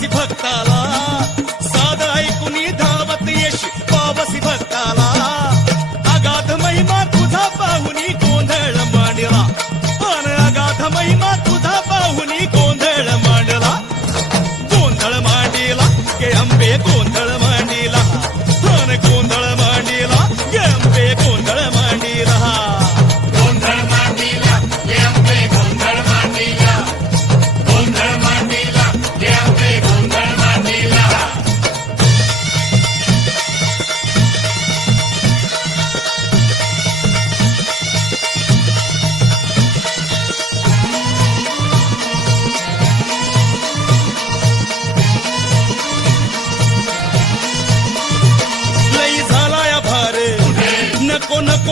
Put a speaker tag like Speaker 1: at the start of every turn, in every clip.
Speaker 1: विश्वासी भक्ताला.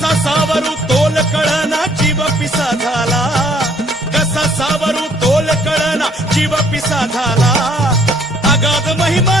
Speaker 1: कसा सावरू तोल कळना जीव पिसा झाला. कसा सावरू तोल कळना जीव पिसा झाला. अगाध महिमा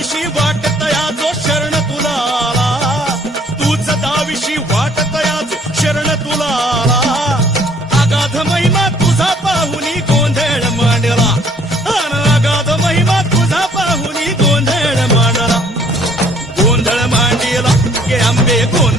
Speaker 1: दाविशी वाटतया जो शरण तुला आला तूच दाविशी वाटतया जो शरण तुला आला अगाध महिमा तुझा पाहुनी गोंधळ मांडला. अगाध महिमा तुझा पाहुनी गोंधळ मांडला. गोंधळ मांडला के आंबे गोंधळ